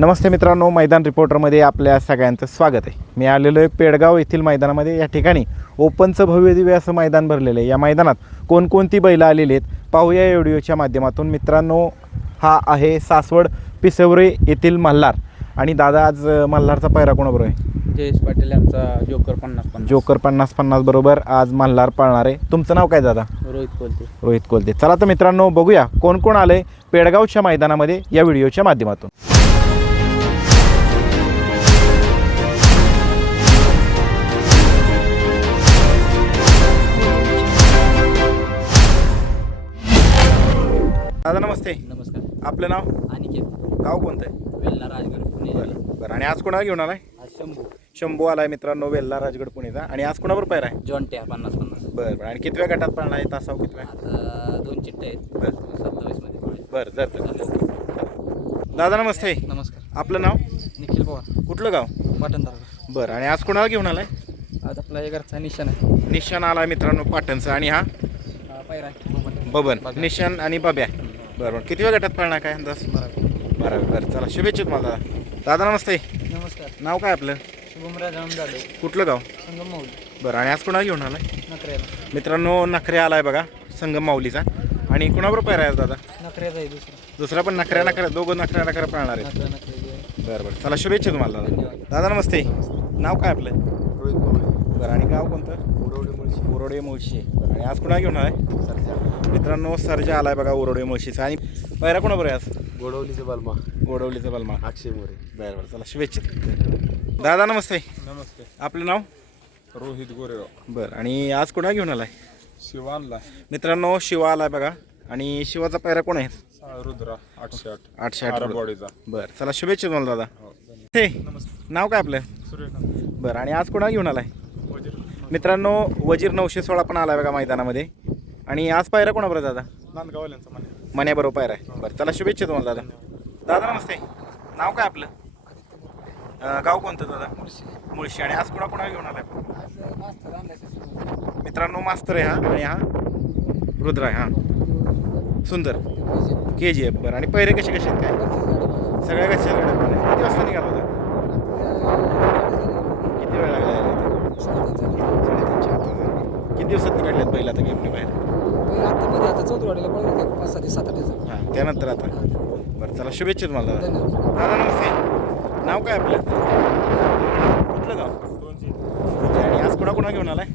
नमस्ते मित्रांनो मैदान रिपोर्टरमध्ये आपल्या सगळ्यांचं स्वागत आहे. मी आलेलो आहे पेडगाव येथील मैदानामध्ये. या ठिकाणी ओपनचं भव्य दिव्य असं मैदान भरलेलं आहे. या मैदानात कोणकोणती बैलं आलेली आहेत पाहूया या व्हिडिओच्या माध्यमातून. मित्रांनो हा आहे सासवड पिसवरे येथील मल्हार. आणि दादा आज मल्हारचा पायरा कोणाबरोबर आहे? जयेश पाटील यांचा जोकर पन्नास पन्नास. जोकर पन्नास पन्नास बरोबर आज मल्हार पाळणार आहे. तुमचं नाव काय दादा? रोहित कोलते. रोहित कोलते. चला तर मित्रांनो बघूया कोण कोण आलंय पेडगावच्या मैदानामध्ये या व्हिडिओच्या माध्यमातून. दादा नमस्ते. नमस्कार. आपलं नाव? अनिकेत. गाव कोणतं आहे? वेल्ला राजगड पुणे. बरं बरं. आणि आज कोणाला घेऊन आलाय? आज शंभू. शंभू आलाय मित्रांनो वेल्ला राजगड पुणेचा. आणि आज कोणावर पायरा आहे? जॉन्ट्या पन्नास पन्नास. बरं बरं. आणि कितव्या गटात पळणार आहे? तासाव कितव्या? आता दोन चिट्टे आहेत. बरं. सत्तावीसमध्ये पुढे बरं जर तर. दादा नमस्ते. नमस्कार. आपलं नाव? निखिल पवार. कुठलं गाव? पाटण तालुका बरं. आणि आज कोणाला घेऊन आलाय? आज आपला एक घरचा निशाण आहे. निशान आलाय मित्रांनो पाटणचा. आणि हा पायरा आहे. बबन. बबन. निशान आणि बब्या. बरं बरं किती वेळ गटात पळणार काय? अंदाज बरोबर बरं बरं. चला शुभेच्छा तुम्हाला दादा. दादा नमस्ते. नमस्कार. नाव काय आपलं? शुभम राजाराम जाधव कुठलं गाव? संगम माऊली. बरं आणि आज कोणाला घेऊन आलाय? नकऱ्याला. मित्रांनो नखरे आलाय बघा संगम माऊलीचा. आणि कुणाबरोबर आहे आज दादा? नकऱ्याचा आहे दुसरा. दुसरा पण नखऱ्या नखऱ्या दोघं नखऱ्या नखऱ्या पळणार आहेत. नकऱ्या बरं बरं. चला शुभेच्छा तुम्हाला दादा. धन्यवाद. दादा नमस्ते. नाव काय आपलं? रोहित बरं आणि गाव कोणतं? उडवडे मुळशी. उरोडे मुळशी. बरं आणि आज कुणा घेऊन आलाय? मित्रांनो सर्जा आलाय बघा उरोडे मुळशीचा आणि पायरा कोणाबरोबर आहे आज? गोडवलीचे बालमा. गोडवलीचा बलमा. अक्षय मोरे. बरं बरं चला शुभेच्छा. दादा नमस्ते. नमस्ते. आपलं नाव? रोहित गोरेगाव बरं आणि आज कोणा घेऊन आलाय? शिवानला मित्रांनो शिवा आलाय बघा. आणि शिवाचा पायरा कोण आहे? रुद्रा आठशे आठ. आठशे आठ. बॉडीचा बरं चला शुभेच्छा तुम्हाला दादा. हे नाव काय आपलं? सूर्यकांत. बरं आणि आज कोणा घेऊन आलाय? मित्रांनो वजीर नऊशे सोळा पण आलाय बघा मैदानामध्ये. आणि आज पायरा कोणाबरोबर दादा? नांदगावल्यांचा म्हणे. मन्याबरोबर पायरा आहे. बरं चला शुभेच्छा तुम्हाला दादा. दादा नमस्ते. नाव काय आपलं? अं, गाव कोणतं दादा? मुळशी. आणि आज कोणा कोणा घेऊन आलाय? मित्रांनो मास्तर आहे हा आणि हा रुद्र आहे हा. सुंदर. के जी एफ बरं आणि पैरे कसे कसे आहेत काय? सगळ्या कशा किती वाजता निघाला होता? किती वेळ लागला यायला? इथे? साडेतीनशे आता झाले. किती दिवसात निघाल्यात बैल आता गेमने बाहेर? हां त्यानंतर आता. बरं चला शुभेच्छा तुम्हाला. दादा दादा नमस्ते. नाव काय आपलं? कुठलं गाव? आणि आज कुणा कुणा घेऊन आलाय?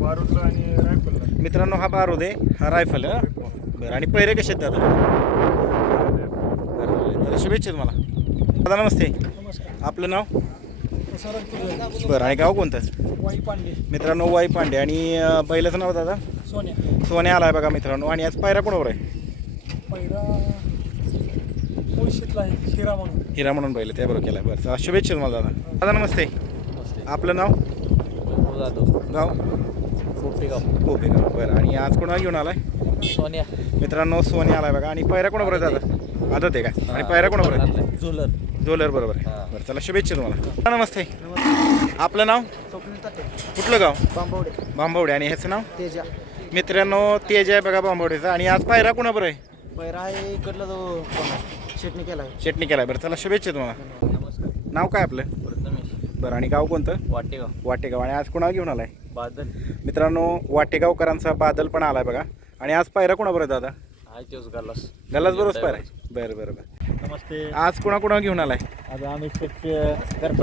बारूदला आणि रायफलला. मित्रांनो हा बारूद आहे हा रायफल. आहे हं? बरं आणि पैरे कसे आहेत दादा? बरं तर शुभेच्छा तुम्हाला. दादा नमस्ते. आपलं नाव? बरं आणि गाव कोणतं? वाई पांडे. मित्रांनो वाई पांडे. आणि अं, बैलाचं नाव दादा? सोन्या. सोन्या आलाय बघा मित्रांनो. आणि आज पायरा कोणावर आहे? पहिला मुळशीतला आहे हिरा म्हणून. हिरा म्हणून बैल त्याबरोबर केलाय. बरं चला शुभेच्छा तुम्हाला दादा. दादा नमस्ते. आपलं नाव? जाधव. गाव? कोपेगाव. गाव बरं आणि आज कोणाला घेऊन आलाय? सोन्या. मित्रांनो सोन्या आलाय बघा. आणि पायरा कोणाबरोबर आहे दादा? आदत आहे का? आणि पायरा कोणाबरोबर आहे? झुलर. जोलर बरोबर आहे. बरं चला शुभेच्छा तुम्हाला. नमस्ते. आपलं नाव? स्वप्नील ताटे. कुठलं गाव? बांबवडे. बांबवडे. आणि ह्याचं नाव? तेजा. मित्रांनो तेज आहे बघा बांबवडेचा आणि आज पायरा कोणाबरोबर आहे? पैरा आहे इकडला जो शेटणी केला आहे? चटणी केलाय. बरं चला शुभेच्छा तुम्हाला. नमस्कार. नाव काय आपलं? प्रथमेश बरं आणि गाव कोणतं? वाटेगाव. वाटेगाव. आणि आज कोणाला घेऊन आलाय? बादल. मित्रांनो वाटेगावकरांचा बादल पण आलाय बघा. आणि आज पायरा कोणाबरोबर आहे दादा? आहे तेच गालास बरोबर पायरा. आहे बरं बरं बरं. नमस्ते. आज कोणा कोणा घेऊन आलाय? आज आम्ही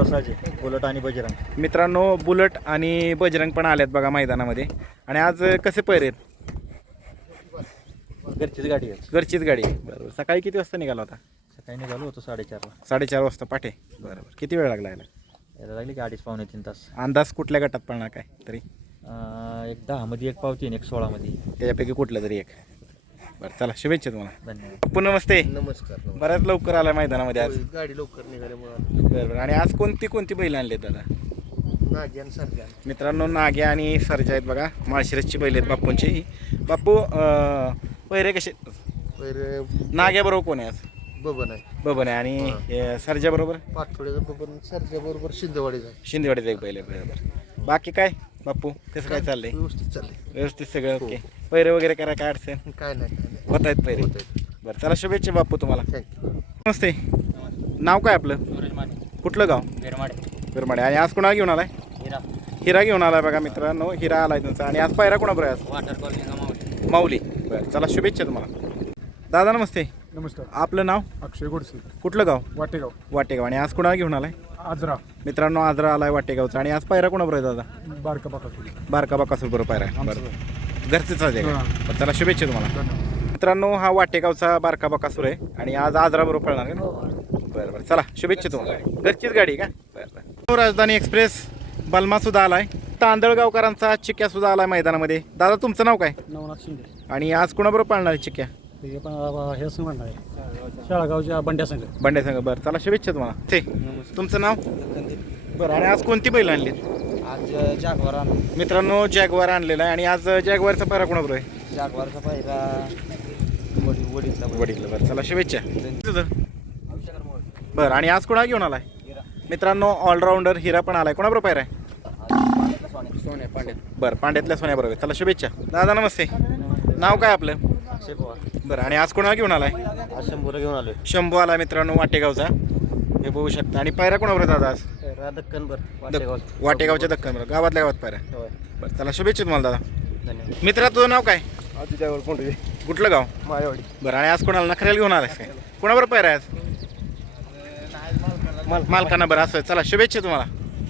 साजे बुलट आणि बजरंग. मित्रांनो बुलट आणि बजरंग पण आलेत बघा मैदानामध्ये. आणि आज कसे पैरे आहेत घरचीच गाडी आहे. घरचीच गाडी आहे. बरोबर. सकाळी किती वाजता निघाला होता? सकाळी निघालो होतो साडेचारला. साडेचार वाजता पाठे बरोबर. किती वेळ लागला याला? यायला लागली की अडीच पावणे तीन तास. अंदाज कुठल्या गटात पडणार काय तरी? अं, एक दहामध्ये एक पावती आणि एक सोळामध्ये. त्याच्यापैकी कुठलं तरी एक. बरं चला शुभेच्छा तुम्हाला. धन्यवाद. पप्पू नमस्ते. नमस्कार बऱ्याच लवकर आला मैदानामध्ये आज. गाडी लवकर निघाल्यामुळे बरं बरं. आणि आज कोणती कोणती बैल आणली दादा? नाग्यान सरजा मित्रांनो नाग्या आणि सरजा आहेत बघा. माळशिरसची बैल आहेत बाप्पूंची. बाप्पू अं, पहिरे कसे? पहिले नाग्याबरोबर कोण आहे आज? बबन आहे. बबन आहे. आणि हे. सरजा बरोबर? पाठोड्याचा बबन सरजा बरोबर शिंदेवाडीचा आहे. शिंदेवाडीचा एक बैल आहे बरोबर. बाकी काय? बाप्पू कसं काय चाललंय? व्यवस्थित चालले व्यवस्थित सगळं ओके. पैरे वगैरे करा काय अडचण? काय नाही काय नाही. होत आहेत पैरे. बरं चला शुभेच्छा बाप्पू तुम्हाला. थँक्यू नमस्ते. नाव काय आपलं? कुठलं गाव? बिरमाडे आणि आज कोणाला घेऊन आलाय? हिरा. घेऊन आलाय बघा मित्रांनो. हिरा आलाय तुमचा. आणि आज पायरा कोणाबरोबर आहे आज? माऊली. बरं चला शुभेच्छा तुम्हाला. दादा नमस्ते. नमस्कार. आपलं नाव? अक्षय गोडसे. कुठलं गाव? वाटेगाव. वाटेगाव. आणि आज कोणाला घेऊन आलाय? आजरा. मित्रांनो आजरा आलाय वाटेगावचा. आणि आज पायरा कोणाबरोबर आहे दादा? बारका बाकासुरी. बारका बाकासूर बरोबर पायरा आहे. बरं. घरचेच आहे का? हां. बरं चला शुभेच्छा तुम्हाला. मित्रांनो हा वाटेगावचा बारका बकासूर आहे आणि आज आजरा बरोबर पळणार आहे ना? बरं बरं चला शुभेच्छा तुम्हाला. घरचीच गाडी आहे का? बरं बरं. राजधानी एक्सप्रेस बलमा सुद्धा आलाय. तांदळगावकरांचा चिक्क्या सुद्धा आलाय मैदानामध्ये. दादा तुमचं नाव काय? नवनाथ शिंदे. आणि आज कोणाबरोबर पाळणार आहे चिक्क्या हे पण हे संघ आहे. शाळागावच्या बंड्या संघ. बंड्या संघ. बरं चला शुभेच्छा तुम्हाला. ते तुमचं नाव? बरं आणि आज कोणती बैल आणली आज जागवार मित्रांनो जॅगवार आणलेला आहे आणि आज जॅगवारचा पायरा कोणाबरोबर आहे? जागवारचा पाहिला वडी वडीचा वडील बरं चला शुभेच्छा. तुझं? बरं आणि आज कोणा घेऊन आलाय? मित्रांनो ऑलराऊंडर हिरा पण आलाय. कोणाबरोबर पायरा आहे सोने पांडे बरं पांड्यातल्या सोन्याबरोबर. चला शुभेच्छा. दादा नमस्ते. नाव काय आपलं? बरं आणि आज कोणाला घेऊन आलाय? आज शंभर घेऊन आलोय. शंभू आला मित्रांनो वाटेगावचा. हे बघू शकता. आणि पायरा कोणाबरोबर दादा आज? दक्कनभर दक- वाटेगावच्या दक्कन बरं गावातल्या गावात पायरा होय. बरं चला शुभेच्छा तुम्हाला दादा. धन्यवाद. मित्रा तुझं नाव काय? आजी ड्रायव्हर कोंडे कुठलं गाव? मायावाडी. बरं आणि आज कोणाला नखऱ्याला घेऊन आलायस काय? कोणाबरोबर पायरा आहे आज? मालकांना बरं असं. चला शुभेच्छा तुम्हाला.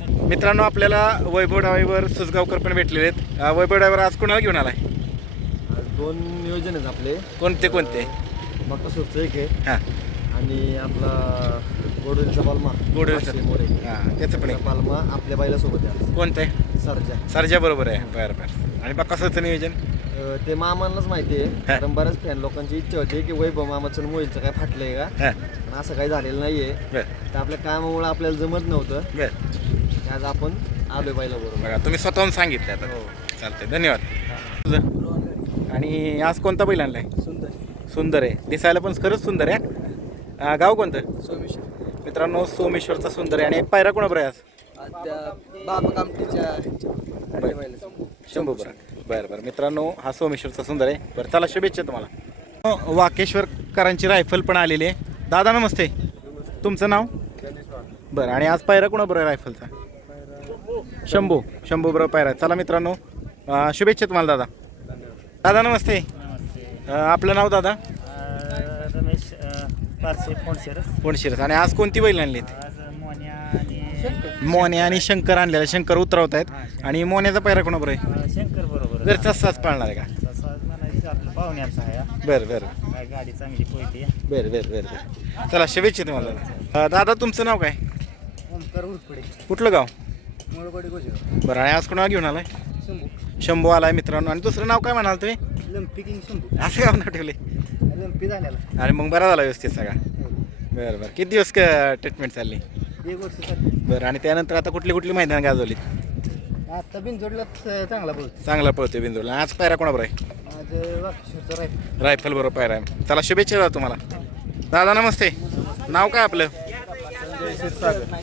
मित्रांनो आपल्याला वैभव ड्रायव्हर सुसगावकर पण भेटलेले आहेत. अं, वैभव ड्रायव्हर आज कोणाला घेऊन आलाय? दोन नियोजन आहेत आपले. कोणते कोणते? बकासूरचं एक आहे. हां. आणि आपला गोडोलीचा बालमा गोडोलीचा. हां त्याचं पण एक. बालमा आपल्या बाईला सोबत आहे. कोणते सरजा. सरजा बरोबर आहे. बरं बरं. आणि बकासचं नियोजन? अ, ते मामांनाच माहिती आहे. हा. कारण बऱ्याच फॅन लोकांची इच्छा होती की वैभव मामाचं मोहिलचं काय फाटलंय का? हां. पण असं काही झालेलं नाहीये. तर आपल्या कामामुळे आपल्याला जमत नव्हतं. आज आपण आलोय बाईला बरोबर बघा तुम्ही स्वतःहून सांगितलं आता. चालतंय. धन्यवाद. तुझं? आणि आज कोणता बैल आणलाय? सुंदर. सुंदर आहे. दिसायला पण खरंच सुंदर आहे गाव कोणतं? सोमेश्वर. मित्रांनो सोमेश्वरचा सुंदर आहे. आणि पायरा बाबा कामटीच्या शंभू बरं. बरं बरं. मित्रांनो हा सोमेश्वरचा सुंदर आहे. बरं चला शुभेच्छा तुम्हाला. वाकेश्वरकरांची रायफल पण आलेली आहे. दादा नमस्ते. तुमचं नाव? बरं आणि आज पायरा कोणाबरोबर आहे रायफलचा? शंभू. शंभू बरोबर पायरा. आहे. चला मित्रांनो. शुभेच्छा तुम्हाला दादा. दादा नमस्ते. आपलं नाव दादा? फोनशेरस कोण शिरस आणि आज कोणती बैल आणलीत आज मोन्या आणि मोने आणि शंकर आणलेला. शंकर उतरवत आहेत. आणि मोन्याचा पायरा कोणाबरोबर आहे? अं, शंकर बरोबर घरचा साच पाळणार आहे का? तसं म्हणायचं आपलं पाहुण्यांचा आहे हा. बरं बरं. काय गाडी चांगली पळते बरं बरं बरं बरं. चला शुभेच्छा तुम्हाला. दादा. अं, दादा तुमचं नाव काय? ओमकार उरपडे कुठलं गाव? मुळगडी गोजेगाव बरं आणि आज कोणाला घेऊन आलाय? शंभू. शंभू आलाय मित्रांनो. आणि दुसरं नाव काय म्हणाल तुम्ही? शंभू. असं गाव नाव ठेवले झालेला आणि मग बरा झाला व्यवस्थित सगळा. बरं बरं. किती दिवस ट्रीटमेंट चालली? एक वर्ष बरं आणि त्यानंतर आता कुठली कुठली मैदान गाजवली? आता बिनजोडला चांगला बोल चांगला पळतोय बिंदूला आज पायरा कोणाबरोबर आहे? आज वाकेश्वरचा राहील रायफल बरोबर पायरा आहे. चला शुभेच्छा दादा तुम्हाला. दादा नमस्ते. नाव काय आपलं?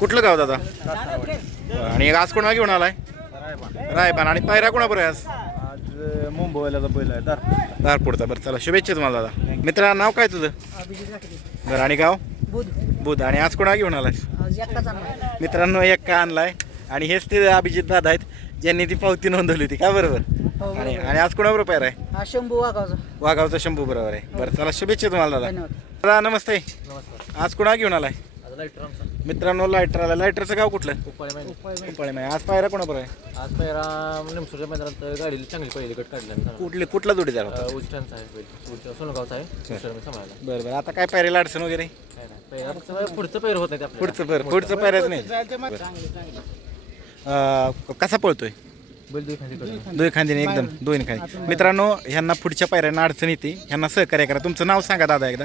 कुठलं गाव दादा? आणि आज कोणाला घेऊन आलाय? रायबान. आणि पायरा कोणाबरोबर आहे आज? आज मुंबईला बैल आहे. दार. दारपूरचा बरं चला शुभेच्छा तुम्हाला दादा. मित्रा नाव काय तुझं? बरं आणि गाव? बुध. आणि आज कोणा घेऊन आलाय मित्रांनो एक का आणलाय. आणि हेच ते अभिजित दादा आहेत ज्यांनी ती पावती नोंदवली होती. का बरोबर? आणि आणि आज कोणाबरोबर पायरा आहे? हा शंभू वाघावचा. वाघावचा शंभू बरोबर आहे. बरं चला शुभेच्छा तुम्हाला दादा. दादा नमस्ते. नमस्कार. आज कोणा घेऊन आलाय? आमचा. मित्रांनो लायटर आला. लायटरचं गाव कुठलं? उपाळे महिने नाही आज पायरा कोणाबरोबर आहे? आज पहिला निमसोडच्या मैदानात गाडी चांगली पहिली गट काढला कुठले कुठला जोडीदार होता? उच्चांचा आहे सोनगावचा आहे. दुसरं मी सांभाळला बरं बरं. आता काय पायरीला अडचण वगैरे? काय नाही. पहिला फक्त पुढचं पैर होत नाही पुढचं बरं पुढचं पायऱ्याच नाही. अं, कसा पळतोय? दोन खांदीने एकदम दोन खांदी. मित्रांनो ह्यांना पुढच्या पायऱ्यांना अडचण येते. ह्यांना सहकार्य करा. तुमचं नाव सांगा दादा एकदा.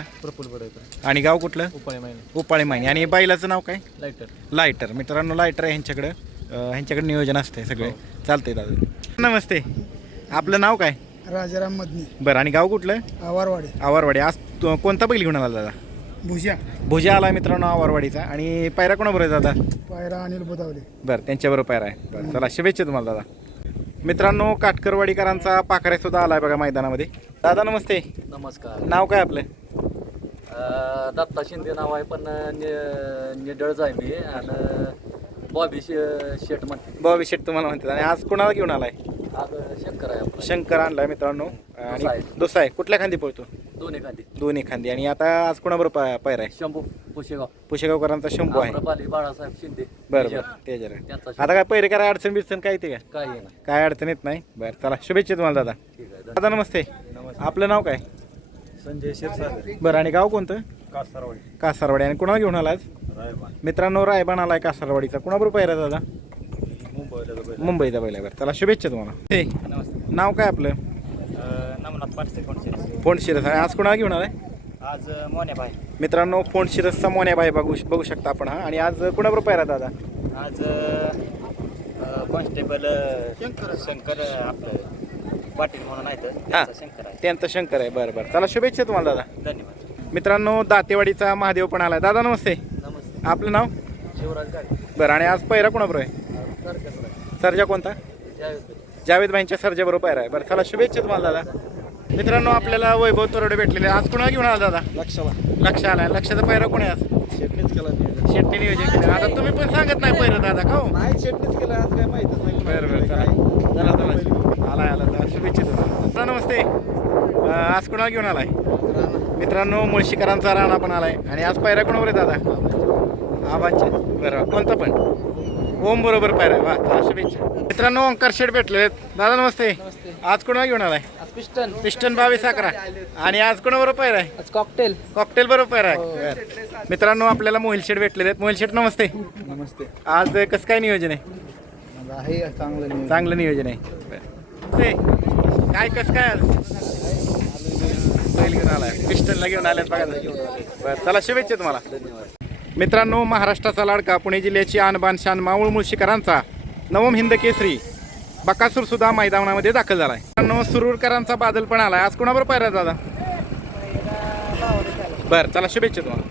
आणि गाव कुठलं? उपाळे महिने उपाळे माहिनी आणि बैलाचं नाव काय? लाईटर लायटर मित्रांनो लायटर आहे ह्यांच्याकडं. ह्यांच्याकडे नियोजन असते सगळे. चालतंय दादा. नमस्ते. आपलं नाव काय? राजाराम मदनी. बरं आणि गाव कुठलं? आवारवाडी. आवारवाडी. आज तू- कोणता बैल घेऊन आला दादा? भुजा भुजा आला मित्रांनो आवारवाडीचा. आणि पायरा कोणाबरोबर आहे दादा? पायरा अनिल बुधावले. बरं त्यांच्याबरोबर पायरा आहे. बरं चला शुभेच्छा तुम्हाला दादा. मित्रांनो काटकरवाडीकरांचा पाखरे सुद्धा आलाय बघा मैदानामध्ये. दादा नमस्ते. नमस्कार. नाव काय आपलं? अं, दत्ता शिंदे नाव आहे पण नि- निडळच आहे मी आणि बॉबी शे- शेट म्हणते बॉबी शेट तुम्हाला म्हणतात. आणि आज कुणाला घेऊन आलाय? आज शंकर आहे आपला. शंकर आणलाय मित्रांनो. आणि आहे. दुसरा आहे. कुठल्या खांदी पळतो? दोन्ही खांदी दोन्ही खांदी आणि आता आज कुणाबरोबर पा- पायरा आहे? शंभू पुशेगाव. पुशेगावकरांचा शंभू आहे. आम्रपाली बाळासाहेब शिंदे. बरं. बरं. ते जरा त्यांचा आता काय पहिरे करा अडचण बिडचण काय ते काय? काही नाही काय अडचण येत नाही. बरं चला. शुभेच्छा तुम्हाला दादा. ठीक आहे दादा नमस्ते. आपलं नाव काय? संजय क्षीरसागर बरं आणि गाव कोणतं? कासारवाडी. कासारवाडी. आणि कुणाला घेऊन आला आज रायबान. मित्रांनो रायबान आलाय कासारवाडीचा. कुणाबरोबर पायरा दादा? मुंबईला मुंबईचा आहे. बरं चला. शुभेच्छा तुम्हाला. हे नमस्ते. नाव काय आपलं? नमनाथ पारसे कोणचे फोन शिरस आणि आज कुणाला घेऊन आलाय? आज मोन्या भाई. मित्रांनो फोन शिरसचा मोन्या बाई बघू बघू शकता आपण हा. आणि आज कुणाबरोबर पायरा दादा? आज कॉन्स्टेबल शंकर शंकर आपलं पाटील म्हणून आहे तर हा. त्यांचा शंकर आहे. त्यांचं शंकर आहे. बरं बरं. चला शुभेच्छा तुम्हाला दादा. धन्यवाद. मित्रांनो दातेवाडीचा महादेव पण आलाय. दादा नमस्ते. नमस्ते. आपलं नाव? शिवराज गाडी बरं आणि आज पैरा कोणाबरोबर आहे? सर्जा कोणता? जावेद भाईंच्या सर्जा बरोबर पैरा आहे. बरं चला शुभेच्छा तुम्हाला दादा. मित्रांनो आपल्याला वैभव तोरडे भेटलेले आज कुणाला घेऊन आला दादा? लक्षाला. लक्ष आलाय. लक्षाचा पैरा कोणी आज? शेटणीच केला शेट्टी नियोजन केलं. आता तुम्ही पण सांगत नाही पैरा दादा का हो? नाही शेटणीच केला. आज काय माहितच नाही बरं बरं चला. चला चला. आलाय आला चला. शुभेच्छा तुम्हाला. दादा नमस्ते. अं, आज कुणाला घेऊन आलाय? मित्रांनो मुळशीकरांचा राणा पण आलाय. आणि आज पायऱ्या कोणाबरोबर आहे दादा? आबांचे बरं कोणतं पण? ओम बरोबर पायऱ्या वा चला शुभेच्छा. मित्रांनो ओंकार शेठ भेटले आहेत दादा नमस्ते. आज कोणाला घेऊन आलाय? पिस्टन. पिस्टन बावीस अकरा आणि आज कोणाबरोबर पायरा आहे आज कॉकटेल. कॉकटेल बरोबर पायरा आहे बरं. मित्रांनो आपल्याला मोहिल शेठ भेटलेले आहेत. मोहिल शेठ नमस्ते. नमस्ते. आज कसं काय नियोजन आहे? आहे चांगलं नाही चांगलं नियोजन आहे. बरं. ते, काय कसं काय आज? बैल घेऊन आलाय. पिस्टनला घेऊन आल्यात बघा. बरं चला शुभेच्छा तुम्हाला. मित्रांनो महाराष्ट्राचा लाडका पुणे जिल्ह्याची आणबान शान माऊळ मुळशीकरांचा नवम हिंद केसरी बकासूर सुद्धा मैदानामध्ये दाखल झालाय. मित्रांनो सुरूरकरांचा बादल पण आलाय. आज कोणाबरोबर पाहिला दादा बरं चला शुभेच्छा तुम्हाला.